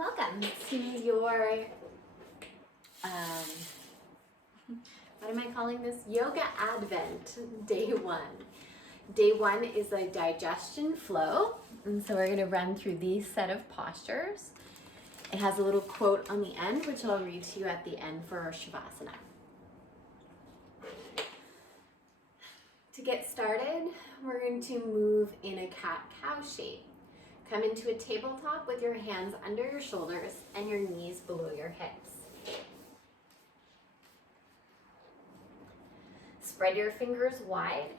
Welcome to your, what am I calling this? Yoga Advent, day one. Day one is a digestion flow, and so we're going to run through these set of postures. It has a little quote on the end, which I'll read to you at the end for our Shavasana. To get started, we're going to move in a cat-cow shape. Come into a tabletop with your hands under your shoulders and your knees below your hips. Spread your fingers wide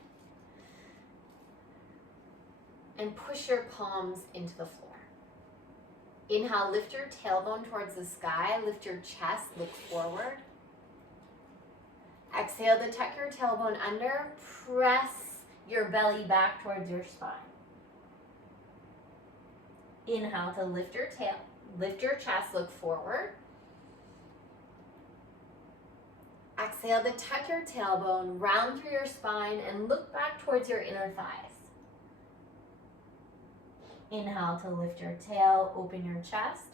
and push your palms into the floor. Inhale, lift your tailbone towards the sky, lift your chest, look forward. Exhale to tuck your tailbone under, press your belly back towards your spine. Inhale to lift your tail, lift your chest, look forward. Exhale to tuck your tailbone, round through your spine, and look back towards your inner thighs. Inhale to lift your tail, open your chest.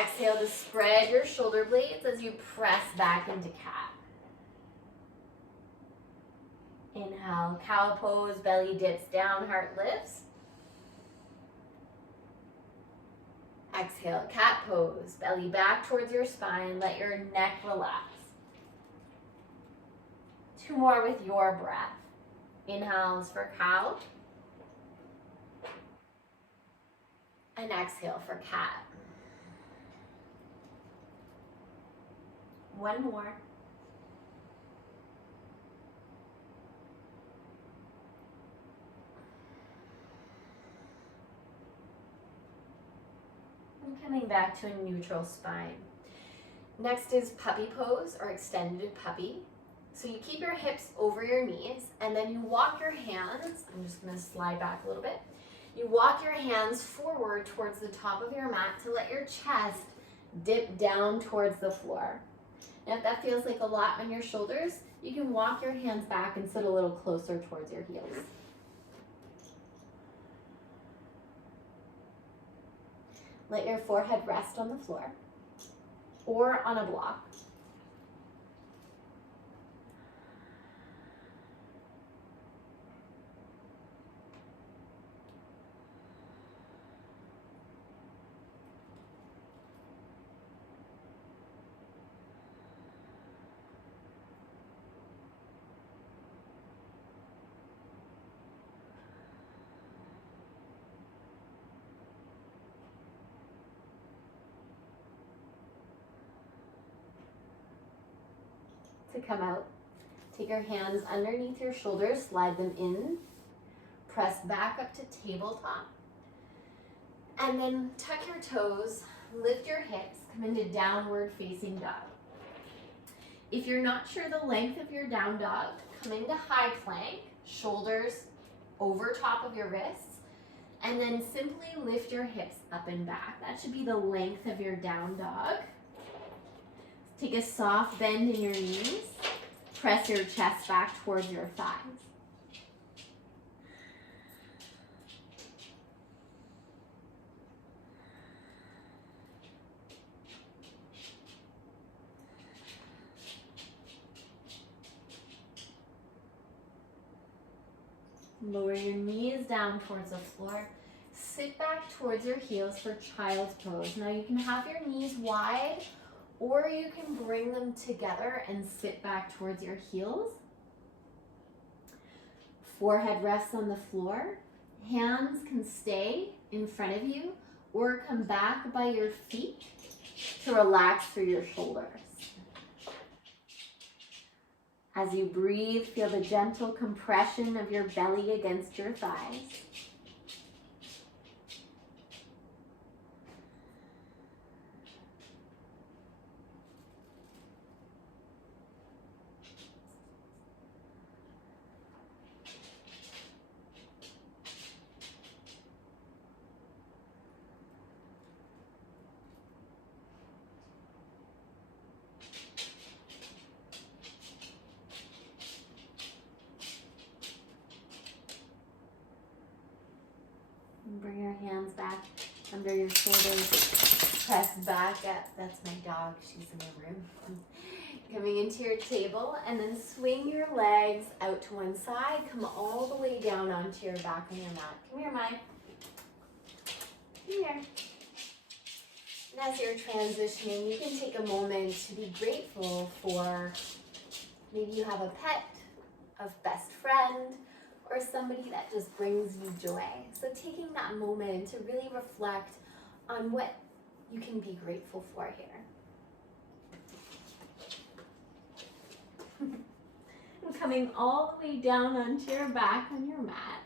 Exhale to spread your shoulder blades as you press back into cat. Inhale, cow pose, belly dips down, heart lifts. Exhale, cat pose, belly back towards your spine, let your neck relax. Two more with your breath. Inhales for cow. And exhale for cat. One more. And coming back to a neutral spine. Next is puppy pose or extended puppy. So you keep your hips over your knees and then you walk your hands, I'm just going to slide back a little bit. You walk your hands forward towards the top of your mat to let your chest dip down towards the floor. Now if that feels like a lot on your shoulders, you can walk your hands back and sit a little closer towards your heels. Let your forehead rest on the floor or on a block. To come out, take your hands underneath your shoulders, slide them in, press back up to tabletop, and then tuck your toes, lift your hips, come into downward facing dog. If you're not sure the length of your down dog, come into high plank, shoulders over top of your wrists, and then simply lift your hips up and back. That should be the length of your down dog. Take a soft bend in your knees. Press your chest back towards your thighs. Lower your knees down towards the floor. Sit back towards your heels for child's pose. Now you can have your knees wide, or you can bring them together and sit back towards your heels. Forehead rests on the floor. Hands can stay in front of you or come back by your feet to relax through your shoulders. As you breathe, feel the gentle compression of your belly against your thighs. hands back under your shoulders. Press back up. That's my dog. She's in the room. Coming into your table, and then swing your legs out to one side. Come all the way down onto your back on your mat. Come here, Mai. Come here. And as you're transitioning, you can take a moment to be grateful for maybe you have a pet, a best friend, or somebody that just brings you joy. So taking that moment to really reflect on what you can be grateful for here. And coming all the way down onto your back on your mat.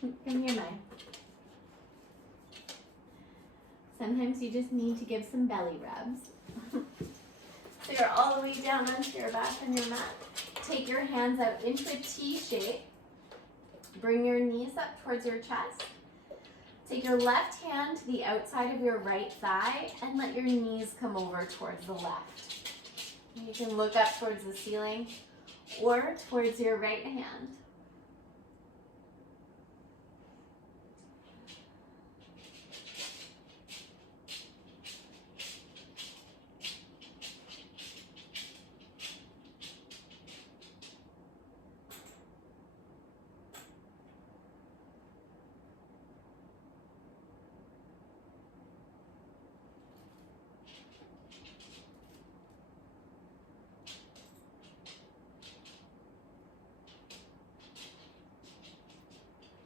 Come here, Mai. Sometimes you just need to give some belly rubs. So you're all the way down onto your back on your mat. Take your hands out into a T shape. Bring your knees up towards your chest. Take your left hand to the outside of your right thigh and let your knees come over towards the left. You can look up towards the ceiling or towards your right hand.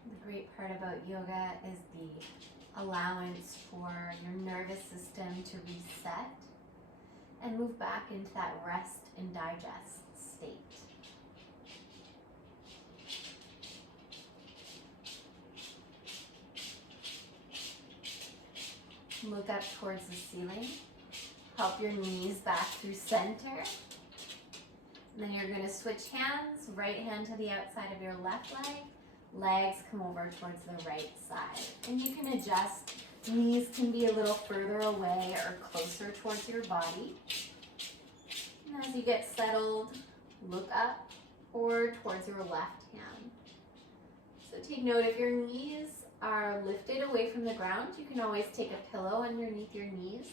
The great part about yoga is the allowance for your nervous system to reset and move back into that rest and digest state. Look up towards the ceiling. Help your knees back through center. And then you're going to switch hands. Right hand to the outside of your left leg. Legs come over towards the right side. And you can adjust. Knees can be a little further away or closer towards your body. And as you get settled, look up or towards your left hand. So take note, if your knees are lifted away from the ground, you can always take a pillow underneath your knees.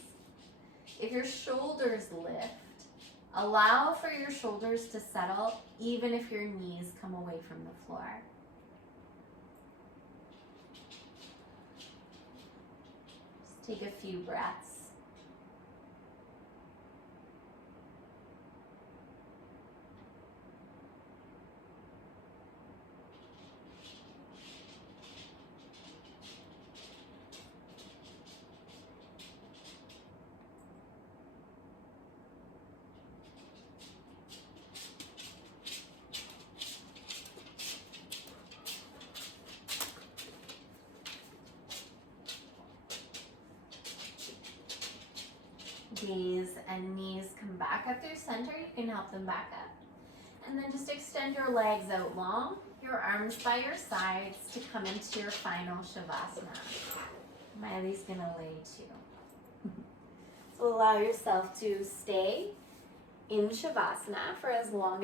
If your shoulders lift, allow for your shoulders to settle even if your knees come away from the floor. Just take a few breaths. Gaze and knees come back up through center. You can help them back up. And then just extend your legs out long, your arms by your sides to come into your final Shavasana. Miley's gonna lay too. So allow yourself to stay in Shavasana for as long